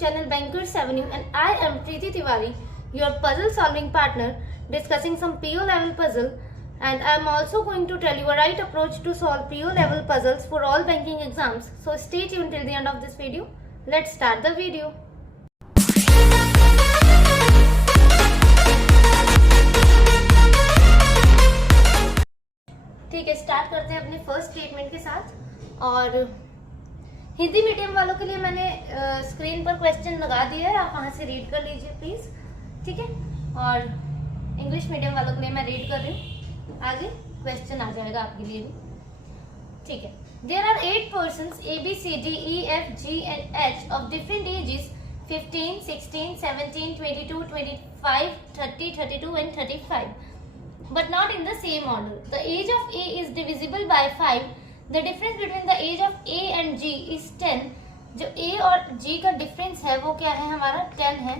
channel Bankers Avenue, and I am Preeti Tiwari, your puzzle solving partner, discussing some PO level puzzle, and I am also going to tell you a right approach to solve PO level puzzles for all banking exams. So stay tuned till the end of this video. Let's start the video. ठीक है, start करते हैं अपने first statement के साथ। और Hindi medium वालों के लिए मैंने स्क्रीन पर क्वेश्चन लगा दिया है, आप वहां से रीड कर लीजिए प्लीज, ठीक है। और इंग्लिश मीडियम वालों के लिए मैं रीड कर रही हूँ, आगे क्वेश्चन आ जाएगा आपके लिए भी, ठीक है। There are 8 persons A B C D E F G and H of different ages 15, 16, 17, 22, 25, 30, 32 and 35, but not in the same order. The age of A is divisible by 5. The difference between the age of A and G is 10. जो A और G का difference है वो क्या है, हमारा 10 है,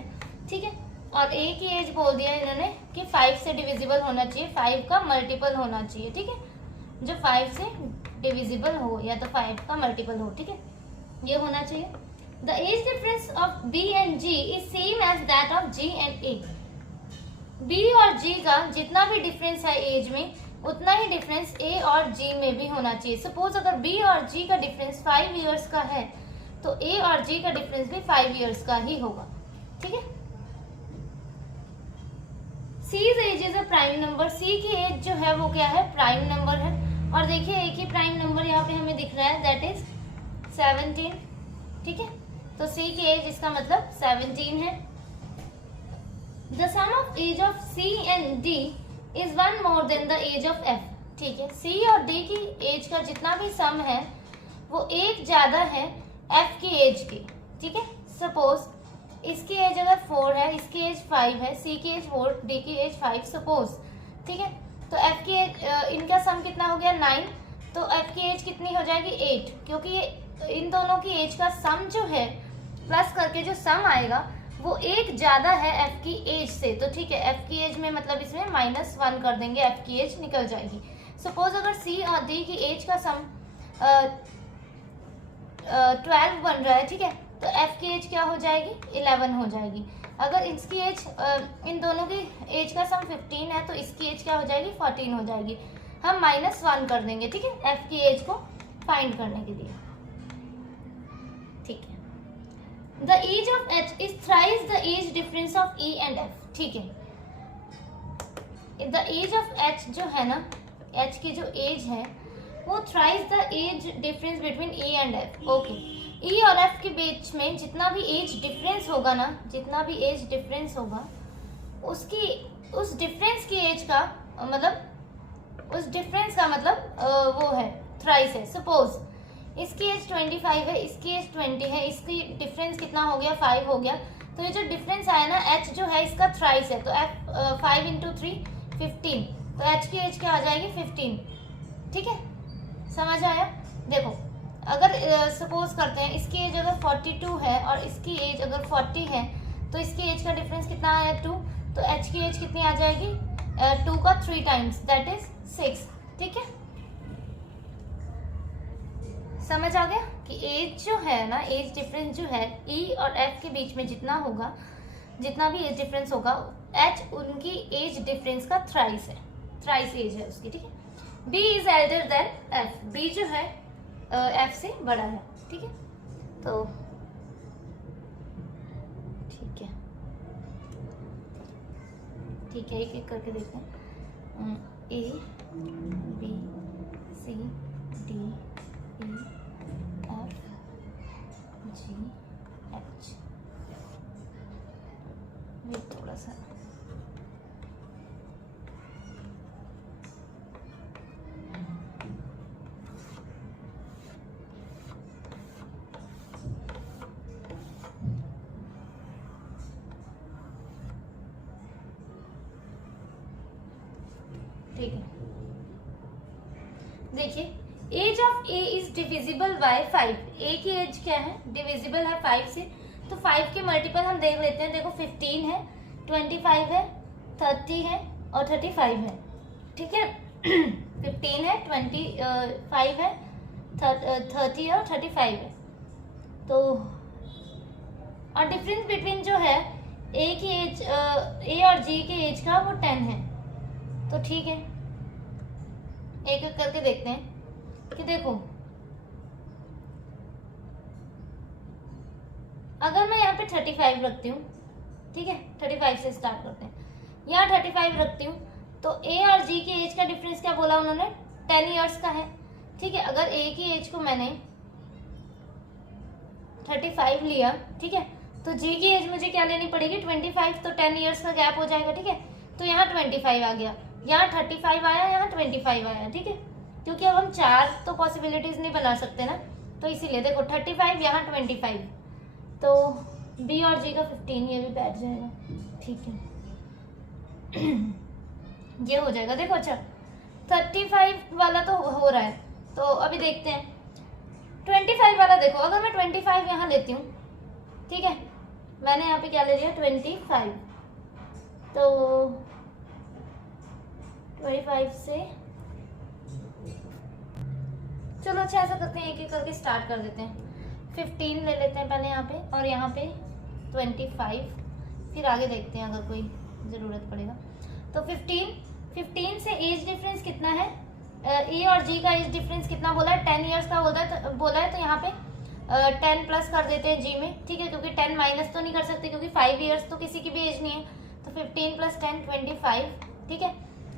ठीक है। और A की एज बोल दिया इन्होंने कि 5 से डिविजिबल होना चाहिए, 5 का मल्टीपल होना चाहिए, ठीक है। जो 5 से डिविजिबल हो या तो 5 का मल्टीपल हो, ठीक है, ये होना चाहिए। The age difference of B and G is same as that of G and A. B और G का जितना भी डिफरेंस है एज में, उतना ही डिफरेंस A और G में भी होना चाहिए। सपोज अगर B और G का डिफरेंस 5 इयर्स का है तो A और G का डिफरेंस भी 5 इयर्स का ही होगा, ठीक है। C's age is a prime number. C की एज जो है वो क्या है, प्राइम नंबर है। और देखिए एक ही प्राइम नंबर यहाँ पे हमें दिख रहा है, दैट इज 17, ठीक है। तो C की एज इसका मतलब 17 है। The sum of age of C and D is one more than the age of F, ठीक है। C और D की एज का जितना भी सम है वो एक ज्यादा है F की एज की, ठीक है। सपोज इसकी एज अगर 4 है, इसकी एज 5 है, C की एज 4, D की एज 5 सपोज, ठीक है। तो F की एज, इनका सम कितना हो गया 9, तो F की एज कितनी हो जाएगी 8, क्योंकि इन दोनों की एज का सम जो है प्लस करके जो सम आएगा वो एक ज्यादा है F की एज से, तो ठीक है। F की एज में मतलब इसमें -1 कर देंगे, F की एज निकल जाएगी। सपोज अगर C और D की एज का सम 12 बन रहा है, ठीक है, तो F की एज क्या हो जाएगी 11 हो जाएगी। अगर इसकी एज, इन दोनों की एज का सम 15 है तो इसकी एज क्या हो जाएगी 14 हो जाएगी। हम -1 कर देंगे, ठीक है, F की एज को फाइंड करने के लिए, ठीक है। The age of H is thrice the age difference of E and F, ठीक है। The age of H जो है ना, H की जो एज है वो thrice the age difference between E and F, okay. E और F के बीच में जितना भी एज डिफरेंस होगा ना, जितना भी एज डिफरेंस होगा उसकी, उस डिफरेंस की एज का मतलब, उस डिफरेंस का मतलब वो है थ्राइस है। सपोज इसकी एज 25 है, इसकी एज 20 है, इसकी डिफरेंस कितना हो गया 5 हो गया, तो ये जो डिफरेंस आया ना H जो है इसका थ्राइस है, तो F 5 × 3 15, तो H की एज क्या आ जाएगी 15, ठीक है। समझ आया। देखो अगर सपोज करते हैं इसकी एज अगर 42 है और इसकी एज अगर 40 है तो इसकी एज का डिफरेंस कितना आया 2, तो H की एज कितनी आ जाएगी 2 का 3 टाइम्स, दैट इज 6, ठीक है। समझ आ गया कि एज जो है ना, एज डिफरेंस जो है E और F के बीच में जितना होगा, जितना भी एज डिफरेंस होगा, H उनकी एज डिफरेंस का थ्राइस है, थ्राइस एज है उसकी, ठीक है। B is elder than F, B जो है F से बड़ा है, ठीक है। तो ठीक है, ठीक है, एक एक करके देखते हैं। A B C D E F G H, थोड़ा सा ठीक है। देखिए age of A is divisible by 5, A की एज क्या है डिविजिबल है 5 से, तो 5 के मल्टीपल हम देख लेते हैं। देखो 15 है, 25 है, 30 है और 35 है, ठीक है। 15 है, 25 है, 30 और 35 है, तो और डिफरेंस बिटवीन जो है ए की एज, ए और जी की एज का वो 10 है। तो ठीक है, एक एक करके देखते हैं कि देखो अगर मैं यहाँ पे 35 रखती हूँ, ठीक है, 35 से स्टार्ट करते हैं, यहाँ 35 रखती हूँ तो ए और जी की एज का डिफरेंस क्या बोला उन्होंने, 10 ईयर्स का है। ठीक है, अगर ए की एज को मैंने 35 लिया, ठीक है, तो जी की एज मुझे क्या लेनी पड़ेगी 25, तो 10 ईयर्स का गैप हो जाएगा। ठीक है, तो यहाँ 25 आ गया, यहाँ 35 आया, यहाँ 25 आया। ठीक है, क्योंकि अब हम 4 तो पॉसिबिलिटीज नहीं बना सकते ना, तो इसीलिए देखो 35 यहाँ 25, तो बी और जी का 15 ये भी बैठ जाएगा। ठीक है ये हो जाएगा। देखो अच्छा 35 वाला तो हो रहा है, तो अभी देखते हैं 25 वाला। देखो अगर मैं 25 यहाँ लेती हूँ, ठीक है, मैंने यहाँ पे क्या ले लिया 25, तो 25 से चलो अच्छा ऐसा करते हैं, एक एक करके स्टार्ट कर देते हैं। 15 ले लेते हैं पहले यहाँ पे, और यहाँ पे 25, फिर आगे देखते हैं अगर कोई ज़रूरत पड़ेगा। तो 15 से एज डिफरेंस कितना है, ए और जी का एज डिफरेंस कितना बोला है, 10 ईयर्स का बोला है, तो यहाँ पे 10 प्लस कर देते हैं जी में। ठीक है, क्योंकि 10 माइनस तो नहीं कर सकते, क्योंकि 5 ईयर्स तो किसी की भी एज नहीं है, तो 15 + 10 25। ठीक है,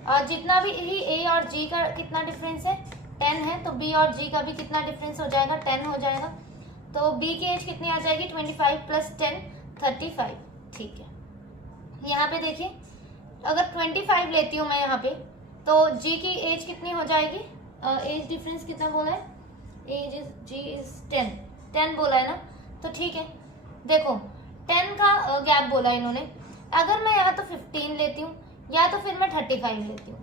और जितना भी ए और जी का कितना डिफरेंस है 10 है, तो बी और जी का भी कितना डिफरेंस हो जाएगा 10 हो जाएगा। तो बी की एज कितनी आ जाएगी 25 + 10 35। ठीक है, यहाँ पे देखिए अगर 25 लेती हूँ मैं यहाँ पे, तो जी की एज कितनी हो जाएगी, एज डिफरेंस कितना बोला है, एज इज जी इज 10 बोला है ना, तो ठीक है देखो 10 का गैप बोला है इन्होंने। अगर मैं यहाँ तो 15 लेती हूँ, या तो फिर मैं 35 लेती हूँ।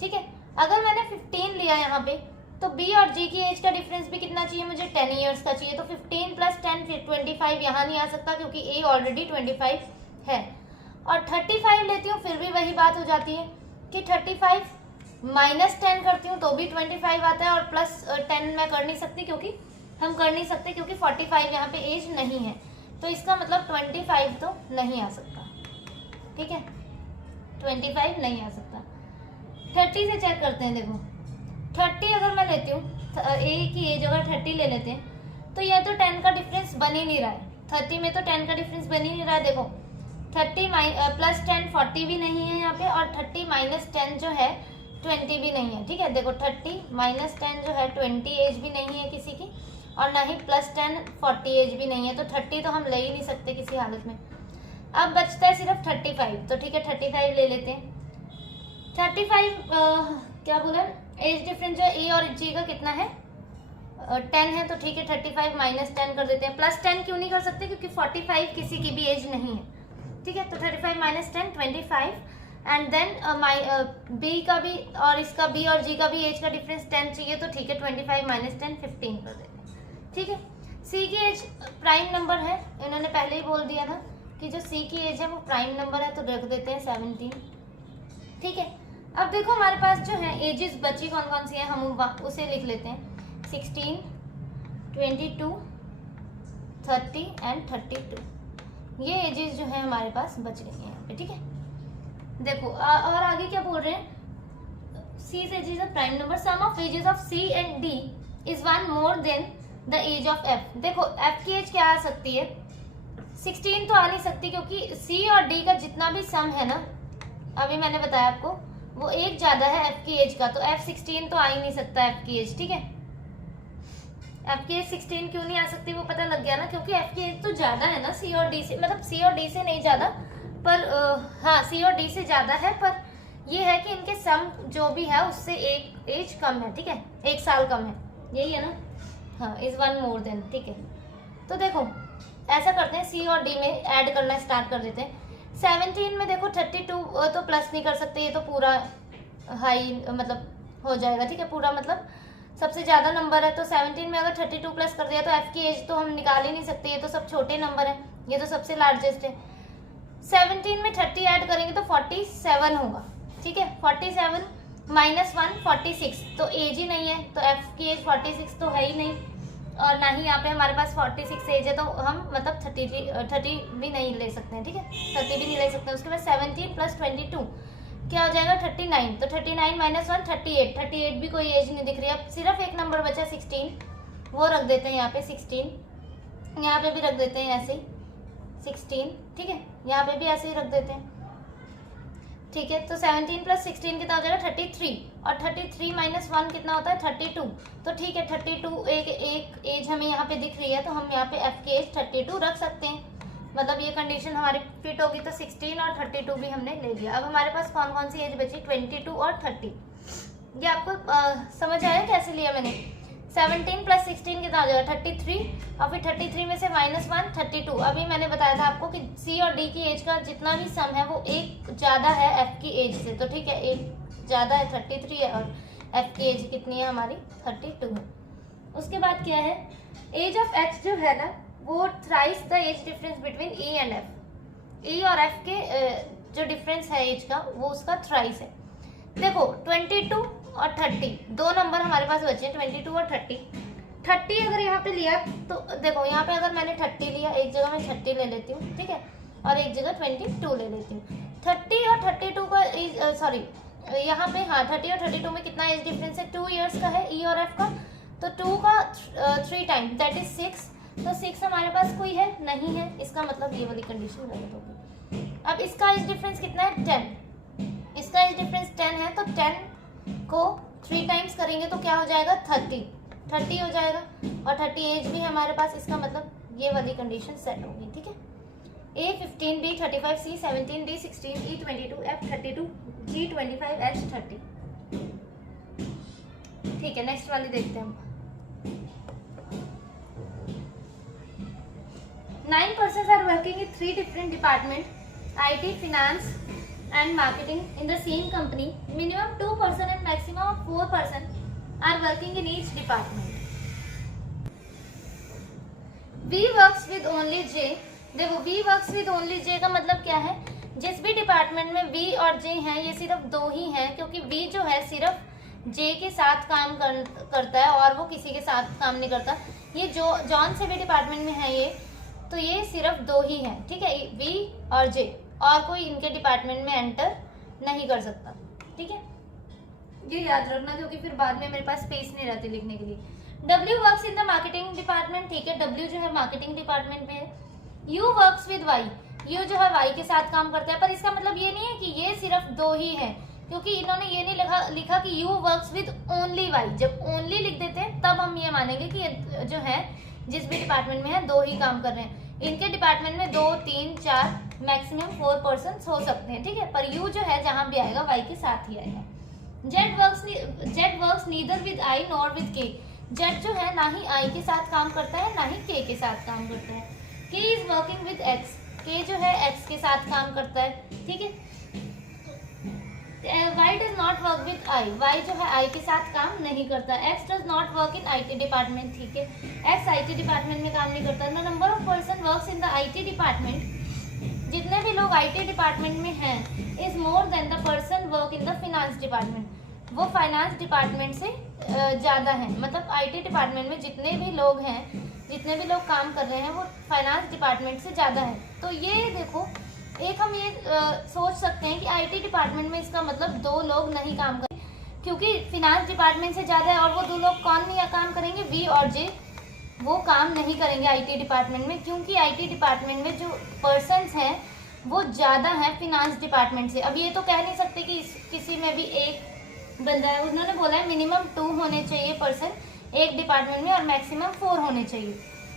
ठीक है, अगर मैंने 15 लिया यहाँ पे, तो बी और जी की एज का डिफरेंस भी कितना चाहिए मुझे 10 ईयर्स का चाहिए, तो 15 + 10 फिर 25 यहाँ नहीं आ सकता, क्योंकि ए ऑलरेडी 25 है। और 35 लेती हूँ, फिर भी वही बात हो जाती है कि 35 - 10 करती हूँ तो भी 25 आता है, और +10 मैं कर नहीं सकती, क्योंकि हम कर नहीं सकते क्योंकि 45 यहाँ पे एज नहीं है, तो इसका मतलब 25 तो नहीं आ सकता। ठीक है, 25 नहीं आ सकता। 30 से चेक करते हैं। देखो 30 अगर मैं लेती हूँ, ए की एज अगर 30 ले लेते हैं, तो यह तो 10 का डिफरेंस बन ही नहीं रहा है। 30 में तो 10 का डिफरेंस बन ही नहीं रहा है। देखो 30 + 10 40 भी नहीं है यहाँ पे, और 30 - 10 जो है 20 भी नहीं है। ठीक है, देखो 30 - 10 जो है 20 एज भी नहीं है किसी की, और ना ही +10 40 एज भी नहीं है, तो 30 तो हम ले ही नहीं सकते किसी हालत में। अब बचता है सिर्फ 35, तो ठीक है 35 ले लेते हैं। 35 क्या बोला, एज डिफरेंस जो ए और जी का कितना है 10 है, तो ठीक है 35 - 10 कर देते हैं। +10 क्यों नहीं कर सकते, क्योंकि 45 किसी की भी एज नहीं है। ठीक है, तो 35 - 10 25, एंड देन बी का भी और इसका बी और जी का भी एज का डिफरेंस 10 चाहिए, तो ठीक है 25 - 10 15 कर देते हैं। ठीक है, सी की एज प्राइम नंबर है, इन्होंने पहले ही बोल दिया था कि जो सी की एज है वो प्राइम नंबर है, तो रख देते हैं 17। ठीक है, अब देखो हमारे पास जो है एजेस बची कौन कौन सी है, हम उसे लिख लेते हैं 16 22 30 एंड 32। ये एजेस जो है हमारे पास बच गई हैं यहाँ पे। ठीक है, देखो और आगे क्या बोल रहे हैं, C age is a prime number, sum of ages of C and D is 1 more than the age of F. देखो एफ की एज क्या आ सकती है 16 तो आ नहीं सकती, क्योंकि सी और डी का जितना भी सम है ना, अभी मैंने बताया आपको, वो एक ज्यादा है एफ की एज का, तो एफ 16 तो आ ही नहीं सकता एफ की एज। ठीक है, एफ की एज 16 क्यों नहीं आ सकती वो पता लग गया ना, क्योंकि एफ की एज तो ज्यादा है ना सी और डी से, मतलब सी और डी से नहीं ज्यादा, पर हाँ सी और डी से ज्यादा है, पर ये है कि इनके सम जो भी है उससे एक एज कम है। ठीक है, 1 साल कम है, यही है ना, हाँ इज 1 मोर देन। ठीक है, तो देखो ऐसा करते हैं, सी और डी में ऐड करना स्टार्ट कर देते हैं। 17 में देखो 32 तो प्लस नहीं कर सकते, ये तो पूरा हाई मतलब हो जाएगा। ठीक है, पूरा मतलब सबसे ज़्यादा नंबर है, तो 17 में अगर 32 प्लस कर दिया तो एफ की एज तो हम निकाल ही नहीं सकते, ये तो सब छोटे नंबर है, ये तो सबसे लार्जेस्ट है। 17 में 30 ऐड करेंगे तो 47 होगा। ठीक है, 47 - 1 46, तो एज ही नहीं है, तो एफ की एज 46 तो है ही नहीं। और ना ही यहाँ पे हमारे पास 46 एज है, तो हम मतलब 30 भी नहीं ले सकते हैं, ठीक है, 30 भी नहीं ले सकते हैं। उसके बाद 17 + 22 क्या हो जाएगा 39, तो 39 - 1 38 भी कोई एज नहीं दिख रही। अब सिर्फ एक नंबर बचा 16, वो रख देते हैं यहाँ पे 16, यहाँ पे भी रख देते हैं ऐसे ही 16, ठीक है, यहाँ पे भी ऐसे ही रख देते हैं, ठीक है। तो 17 + 16 कितना हो जाएगा 33, और 33 - 1 कितना होता है 32, तो ठीक है 32 एक एज हमें यहाँ पे दिख रही है, तो हम यहाँ पे एफ की एज 32 रख सकते हैं। मतलब ये कंडीशन हमारी फिट होगी, तो 16 और 32 भी हमने ले लिया। अब हमारे पास कौन कौन सी एज बची 22 और 30। ये आपको समझ आया कैसे लिया मैंने। 17 + 16 कितना हो जाएगा 33, और फिर 33 में से -1 32। अभी मैंने बताया था आपको कि सी और डी की एज का जितना भी सम है वो एक ज़्यादा है एफ की एज से, तो ठीक है एक ज़्यादा है 33 है, और एफ की एज कितनी है हमारी 32 है। उसके बाद क्या है एज ऑफ एच जो है ना वो thrice the age difference between E and F. E और एफ के जो डिफरेंस है एज का वो उसका थ्राइस है। देखो 22 और 30 दो नंबर हमारे पास बचे हैं, 22 और 30 अगर यहाँ पे लिया तो देखो यहाँ पे अगर मैंने 30 लिया, एक जगह मैं 30 ले लेती हूँ, ठीक है, और एक जगह 22 ले लेती हूँ। 30 और 32 का सॉरी यहाँ पे हाँ 30 और 32 में कितना एज डिफरेंस है 2 इयर्स का है ई और एफ का, तो 2 का 3 टाइम दैट इज 6, तो 6 हमारे पास कोई है नहीं है, इसका मतलब ये वाली कंडीशन गलत होगी। अब इसका एज डिफरेंस कितना है 10, इसका एज डिफरेंस 10 है, तो 10 को 3 टाइम्स करेंगे तो क्या हो जाएगा 30 हो जाएगा, और 30 एज भी हमारे पास, इसका मतलब ये वाली कंडीशन सेट होगी, ठीक है। A 15, B 35, C 17, D 16, E 22, F 32, G 25, H 30। ठीक है नेक्स्ट वाली देखते हैं हम। 9 persons are working in 3 different departments, IT, finance and marketing in the same company. Minimum 2 person and maximum of 4 person are working in each department. V works with only J। देखो V works with only J का मतलब क्या है, जिस भी department में V और J हैं ये सिर्फ दो ही हैं, क्योंकि V जो है सिर्फ J के साथ काम करता है और वो किसी के साथ काम नहीं करता। ये जो जॉन से भी डिपार्टमेंट में है ये, तो ये सिर्फ दो ही हैं, ठीक है, V और J, और कोई इनके डिपार्टमेंट में एंटर नहीं कर सकता, ठीक है, ये याद रखना क्योंकि फिर बाद में मेरे पास स्पेस नहीं रहती लिखने के लिए। W works in the marketing department, ठीक है, W जो है मार्केटिंग डिपार्टमेंट में है। U works with Y, U जो है Y के साथ काम करता है, पर इसका मतलब ये नहीं है कि ये सिर्फ दो ही है, क्योंकि इन्होंने ये नहीं लिखा कि U works with only Y। जब ओनली लिख देते हैं तब हम ये मानेंगे कि ये जो है जिस भी डिपार्टमेंट में है दो ही काम कर रहे हैं। इनके डिपार्टमेंट में 2, 3, 4 मैक्सिमम 4 पर्सन हो सकते हैं, ठीक है, पर U जो है जहां भी आएगा Y के साथ ही आएगा। Z works neither with I nor with K। Z जो है ना ही I के साथ काम करता है ना ही K के साथ काम करता है। K is working with X, K जो है X के साथ काम करता है, ठीक है। Y does not work with I, Y जो है I के साथ काम नहीं करता। X does not work in IT department, ठीक है, X IT डिपार्टमेंट में काम नहीं करता। The number of person works in the IT department, जितने भी लोग IT डिपार्टमेंट में हैं, is more than the person work in the finance department, वो फाइनेंस डिपार्टमेंट से ज़्यादा है। मतलब IT डिपार्टमेंट में जितने भी लोग हैं, जितने भी लोग काम कर रहे हैं वो फाइनेंस डिपार्टमेंट से ज़्यादा है। तो ये देखो एक हम ये सोच सकते हैं कि IT डिपार्टमेंट में इसका मतलब दो लोग नहीं काम करें, क्योंकि फिनांस डिपार्टमेंट से ज़्यादा है, और वो दो लोग कौन नहीं काम करेंगे, V और J, वो काम नहीं करेंगे IT डिपार्टमेंट में, क्योंकि IT डिपार्टमेंट में जो पर्सन्स हैं वो ज़्यादा हैं फिनांस डिपार्टमेंट से। अब ये तो कह नहीं सकते कि किसी में भी एक बंदा है, उन्होंने बोला है मिनिमम 2 होने चाहिए पर्सन एक डिपार्टमेंट में और मैक्सिमम 4 होने चाहिए।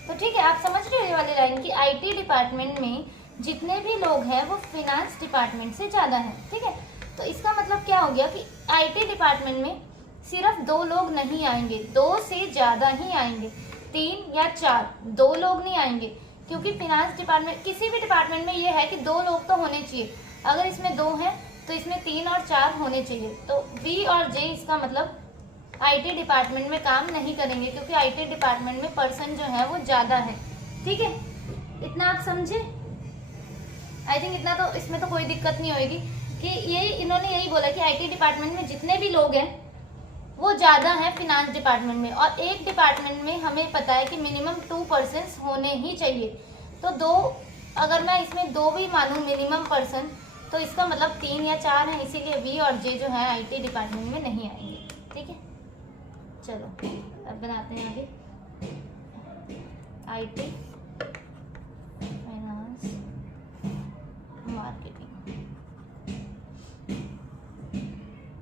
तो ठीक है, आप समझ रहे हो ये वाली लाइन कि IT डिपार्टमेंट में जितने भी लोग हैं वो फिनांस डिपार्टमेंट से ज़्यादा हैं, ठीक है। तो इसका मतलब क्या हो गया कि IT डिपार्टमेंट में सिर्फ 2 लोग नहीं आएंगे, 2 से ज़्यादा ही आएंगे, 3 या 4, 2 लोग नहीं आएंगे, क्योंकि फिनांस डिपार्टमेंट किसी भी डिपार्टमेंट में ये है कि 2 लोग तो होने चाहिए। अगर इसमें 2 हैं तो इसमें 3 और 4 होने चाहिए। तो V और J इसका मतलब IT डिपार्टमेंट में काम नहीं करेंगे, क्योंकि IT डिपार्टमेंट में पर्सन जो है वो ज़्यादा है, ठीक है। इतना आप समझे? आई थिंक इतना तो इसमें तो कोई दिक्कत नहीं होगी कि ये इन्होंने यही बोला कि IT डिपार्टमेंट में जितने भी लोग हैं वो ज़्यादा है फिनांस डिपार्टमेंट में, और एक डिपार्टमेंट में हमें पता है कि मिनिमम 2 पर्सन होने ही चाहिए। तो 2, अगर मैं इसमें 2 भी मानूँ मिनिमम पर्सन, तो इसका मतलब 3 या 4 है, इसीलिए वी और जे जो है IT डिपार्टमेंट में नहीं आएंगे। ठीक है, चलो अब बनाते हैं आगे। IT finance marketing.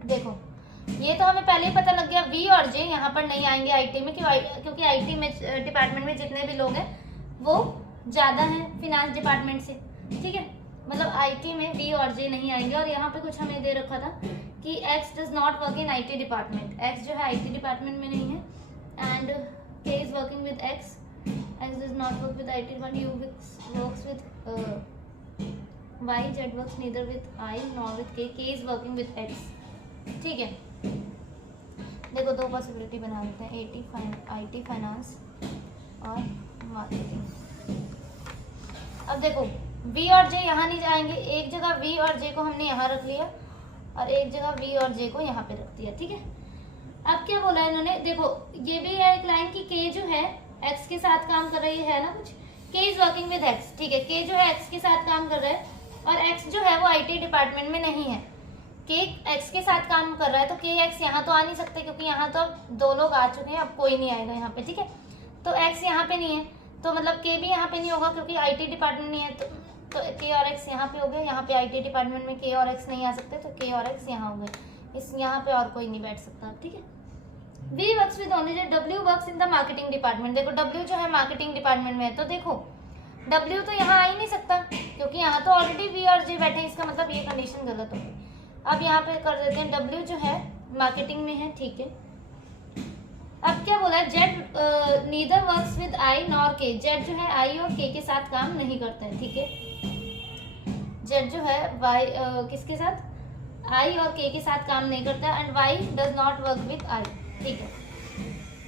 देखो ये तो हमें पहले ही पता लग गया, वी और जे यहाँ पर नहीं आएंगे IT में, क्योंकि IT में डिपार्टमेंट में जितने भी लोग हैं वो ज़्यादा हैं फिनांस डिपार्टमेंट से। ठीक है, मतलब IT में वी और जे नहीं आएंगे। और यहाँ पे कुछ हमें दे रखा था कि X does not work in IT department, X जो है IT डिपार्टमेंट में नहीं है। And K is working with X does not work with IT department, U works with Y, Z works neither with I nor with K is working with X। ठीक है, देखो 2 possibility बना देते हैं, IT finance और marketing. अब देखो we और जे यहाँ नहीं जाएंगे, एक जगह वी और जे को हमने यहाँ रख लिया और एक जगह वी और जे को यहाँ पे रख दिया। ठीक है, अब क्या बोला है इन्होंने, देखो ये भी है एक लाइन कि के जो है एक्स के साथ काम कर रही है ना कुछ, के इज वर्किंग विद एक्स। ठीक है, के जो है एक्स के साथ काम कर रहा है और एक्स जो है वो IT डिपार्टमेंट में नहीं है। के एक्स के साथ काम कर रहा है तो के एक्स यहाँ तो आ नहीं सकते, क्योंकि यहाँ तो अब 2 लोग आ चुके हैं, अब कोई नहीं आएगा यहाँ पे। ठीक है, तो एक्स यहाँ पे नहीं है, तो मतलब के भी यहाँ पे नहीं होगा क्योंकि IT डिपार्टमेंट नहीं है। तो के और एक्स यहाँ पे हो गए, यहाँ पे IT डिपार्टमेंट में के और एक्स नहीं आ सकते, तो के और एक्स यहाँ हो गए, इस यहाँ पे और कोई नहीं बैठ सकता। ठीक है, V works with only J, W works in the marketing department. देखो W जो है मार्केटिंग डिपार्टमेंट में है, तो देखो W तो यहाँ आ ही नहीं सकता क्योंकि यहाँ तो ऑलरेडी वी और जे बैठे हैं, इसका मतलब ये कंडीशन गलत होगी। अब यहाँ पे कर देते हैं W जो है मार्केटिंग में है। ठीक है, अब क्या बोला है, Z neither works with I nor K, Z जो है I और K के साथ काम नहीं करता है। ठीक है, Z जो है Y किसके साथ, I और K के साथ काम नहीं करता है, and Y does not work with I। ठीक है,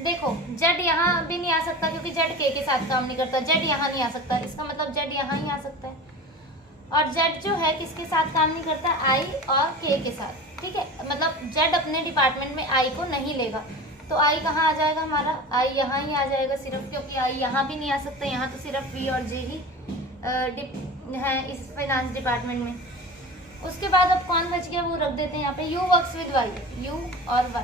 देखो Z यहाँ भी नहीं आ सकता क्योंकि Z K के साथ काम नहीं करता, Z यहाँ नहीं आ सकता, इसका मतलब Z यहाँ ही आ सकता है। और Z जो है किसके साथ काम नहीं करता, I और K के साथ। ठीक है, मतलब Z अपने डिपार्टमेंट में I को नहीं लेगा, तो I कहाँ आ जाएगा हमारा, I यहाँ ही आ जाएगा सिर्फ, क्योंकि I यहाँ भी नहीं आ सकता, यहाँ तो सिर्फ V और J ही है इस फाइनेंस डिपार्टमेंट में। उसके बाद अब कौन बच गया वो रख देते हैं यहाँ पे, U works with Y, U और Y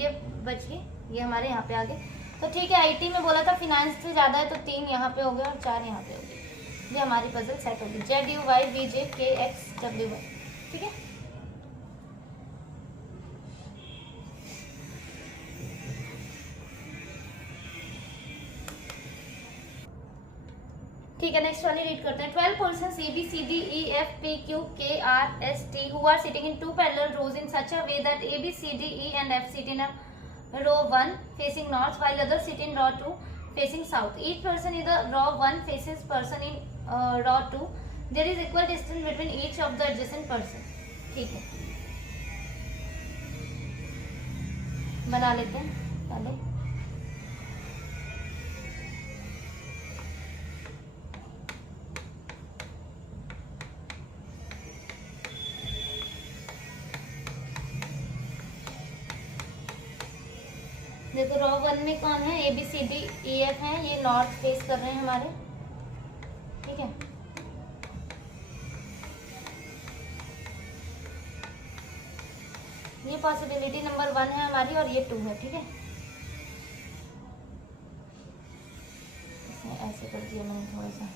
ये बच गए, ये हमारे यहाँ पे आ गए। तो ठीक है, IT में बोला था फिनांस से ज़्यादा है, तो 3 यहाँ पे हो गए और 4 यहाँ पे हो गए, ये हमारी पजल सेट होगी, ZUY VJ KX WY। ठीक है, ठीक है, नेक्स्ट वाली रीड करते हैं। 12 persons ABCDEFPQKRST who are sitting in 2 parallel rows in such a way that ABCDE and F sit in a row 1 facing north while others sit in row 2 facing south. Each person in the row 1 faces person in row 2. There is equal distance between each of the adjacent person. ठीक है, बना लेते हैं पहले। देखो raw 1 में कौन है, ABCDEF है, ये नॉर्थ फेस कर रहे हैं हमारे। ठीक है, ये पॉसिबिलिटी नंबर 1 है हमारी और ये 2 है। ठीक है, ऐसे कर दिया मैंने थोड़ा सा।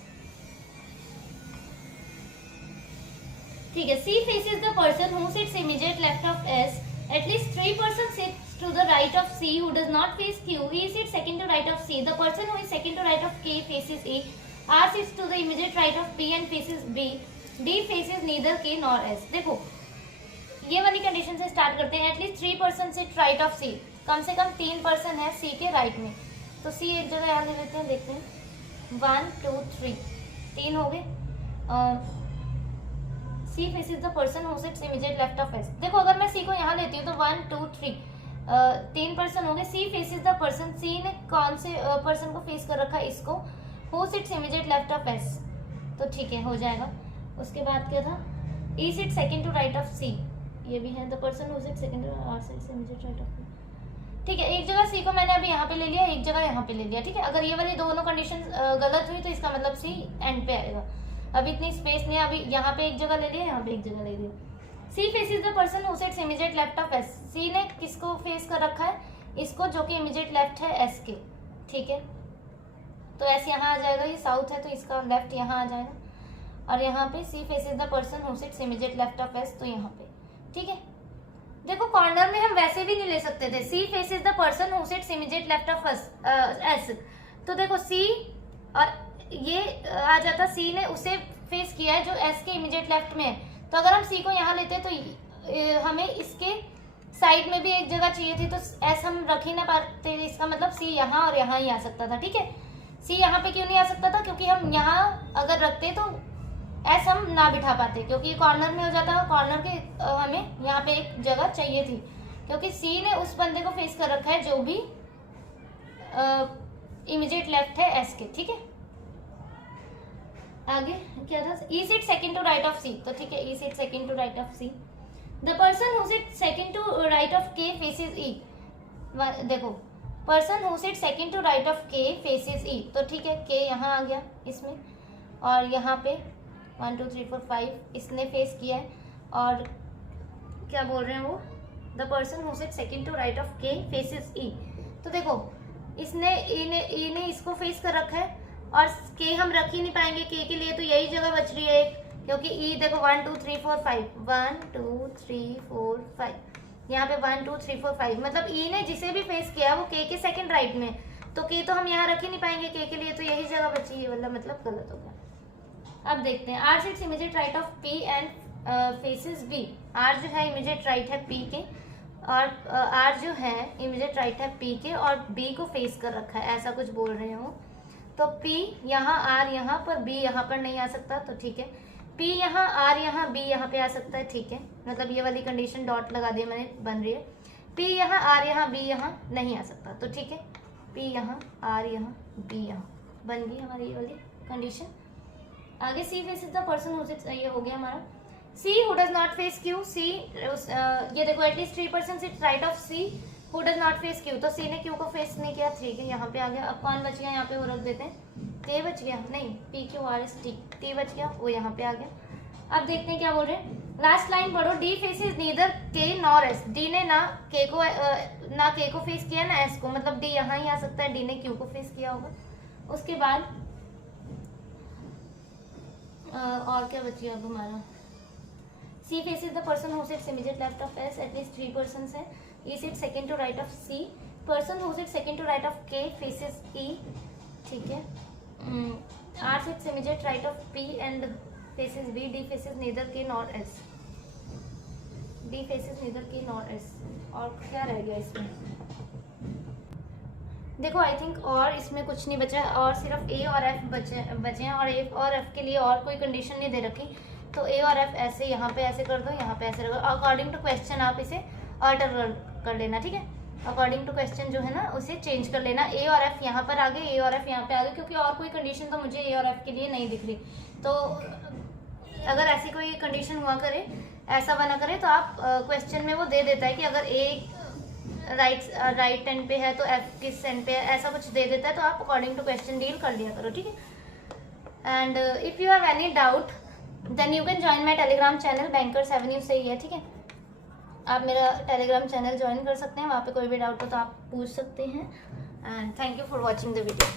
ठीक है, C faces the person who sits immediate left of S. At least 3 persons sit to the right of C who does not face Q. E sits second to right of C. The person who is second to right of K faces E. R sits to the immediate right of P and faces B. D faces neither K nor S. देखो ये वाली condition से start करते हैं। At least 3 person sit right of C, कम से कम 3 person है C के right में, तो C एक जगह यहाँ ले लेते हैं, देखते हैं 1 2 3 3 हो गए। C faces the person who sits immediate left of S। देखो अगर मैं C को यहाँ लेती हूँ तो 1 2 3 3 पर्सन हो गए। C faces the person, C ने कौन से पर्सन को फेस कर रखा है, इसको, who sits immediate left of S, तो ठीक है हो जाएगा। उसके बाद क्या था, E sits second to right of C, ये भी है, the person who sits second to R sits immediate right of ठीक है, एक जगह सी को मैंने अभी यहाँ पे ले लिया, एक जगह यहाँ पे ले लिया, ठीक है। अगर ये वाली दोनों कंडीशन गलत हुई तो इसका मतलब सी एंड पे आएगा। अभी इतनी स्पेस नहीं है, अभी यहाँ पे एक जगह ले लिया, यहाँ पे एक जगह ले लिया। C faces the person who sits immediate left of S. C ने किसको फेस कर रखा है, इसको, जो कि इमीडिएट लेफ्ट है एस के, ठीक है। तो एस यहाँ आ जाएगा, ये साउथ है तो इसका लेफ्ट यहाँ आ जाएगा। और यहाँ पे C faces the person who sits immediate left of S, तो यहाँ पे, ठीक है। देखो कॉर्नर में हम वैसे भी नहीं ले सकते थे, C faces the person who sits immediate left of S. तो देखो सी और ये आ जाता, सी ने उसे फेस किया है जो एस के इमीडिएट लेफ्ट में है। तो अगर हम सी को यहाँ लेते तो हमें इसके साइड में भी एक जगह चाहिए थी, तो एस हम रख ही ना पाते, इसका मतलब सी यहाँ और यहाँ ही आ सकता था, ठीक है। सी यहाँ पे क्यों नहीं आ सकता था, क्योंकि हम यहाँ अगर रखते तो एस हम ना बिठा पाते, क्योंकि कॉर्नर में हो जाता है। कॉर्नर के हमें यहाँ पे एक जगह चाहिए थी, क्योंकि सी ने उस बंदे को फेस कर रखा है जो भी इमीडिएट लेफ्ट है एस के, ठीक है। आगे क्या था, E sit second to right of C, तो ठीक है, E sit second to right of C. The person who sit second to right of के फेसेस ई। देखो person who sit second to right of के faces E, तो ठीक है, के यहाँ आ गया इसमें, और यहाँ पे 1 2 3 4 5 इसने फेस किया है। और क्या बोल रहे हैं वो, the person who sit second to right of के फेसेस ई। तो देखो इसने ई ने इसको फेस कर रखा है, और के हम रख ही नहीं पाएंगे के के लिए, तो यही जगह बच रही है एक, क्योंकि ई देखो 1 2 3 4 5 1 2 3 4 5, यहाँ पे 1 2 3 4 5, मतलब ई ने जिसे भी फेस किया वो के सेकंड राइट में, तो के तो हम यहाँ रख ही नहीं पाएंगे के लिए, तो यही जगह बची है, मतलब गलत हो गया। अब देखते हैं, R sits immediate right of P and faces B. R जो है इमीडिएट राइट है पी के, और आर जो है इमीडिएट राइट है पी के, और बी को फेस कर रखा है, ऐसा कुछ बोल रहे हो। तो P यहाँ, आर यहाँ पर, B यहाँ पर नहीं आ सकता, तो ठीक है। P यहाँ, आर यहाँ, B यहाँ पे आ सकता है, ठीक है। मतलब ये वाली कंडीशन डॉट लगा दी मैंने, बन रही है। P यहाँ, आर यहाँ, B यहाँ नहीं आ सकता, तो ठीक है। P यहाँ, आर यहाँ, B यहाँ, बन गई हमारी ये वाली कंडीशन। आगे C faces the person who sits, ये हो गया हमारा। C who does not face Q। C ये देखो at least 3% sits right of C who does not face Q। तो C ने Q को फेस नहीं किया, ठीक है, यहाँ पे आ गया। अब कौन बच गया, यहाँ पे वो रख देते हैं, T बच गया, नहीं P Q R S T, T बच गया, वो यहाँ पे आ गया। अब देखते हैं क्या बोल रहे हैं, लास्ट लाइन पढ़ो। D faces neither K nor S। D ने ना K को फेस किया ना S को, मतलब D यहाँ ही आ सकता है, D ने Q को फेस किया होगा। उसके बाद और क्या बच गया अब हमारा, C faces the person who sits immediate left of S, at least 3 persons है। E sits second to right of C, person who sits second to right of K faces E, ठीक है। R sits immediate right of P and faces B, D faces neither K nor S, D faces neither K nor S। और क्या रह गया इसमें, देखो I think और इसमें कुछ नहीं बचा है, और सिर्फ ए और एफ बचे हैं, और ए और एफ के लिए और कोई कंडीशन नहीं दे रखी, तो ए और एफ ऐसे यहाँ पे ऐसे कर दो, यहाँ पे ऐसे रखो, अकॉर्डिंग टू क्वेश्चन आप इसे अल्टर कर लेना, ठीक है। अकॉर्डिंग टू क्वेश्चन जो है ना उसे चेंज कर लेना। ए और एफ यहाँ पर आ गए, ए और एफ यहाँ पे आ गए, क्योंकि और कोई कंडीशन तो मुझे ए और एफ के लिए नहीं दिख रही। तो अगर ऐसी कोई कंडीशन हुआ करे, ऐसा बना करे, तो आप क्वेश्चन में वो दे देता है कि अगर ए राइट एंड पे है तो एफ किस एंड पे है, ऐसा कुछ दे देता है, तो आप अकॉर्डिंग टू क्वेश्चन डील कर लिया करो, ठीक है। And if you have any doubt then you can join my Telegram channel, Bankers Avenue से ही है, ठीक है। आप मेरा टेलीग्राम चैनल ज्वाइन कर सकते हैं, वहाँ पे कोई भी डाउट हो तो आप पूछ सकते हैं। And thank you for watching the video.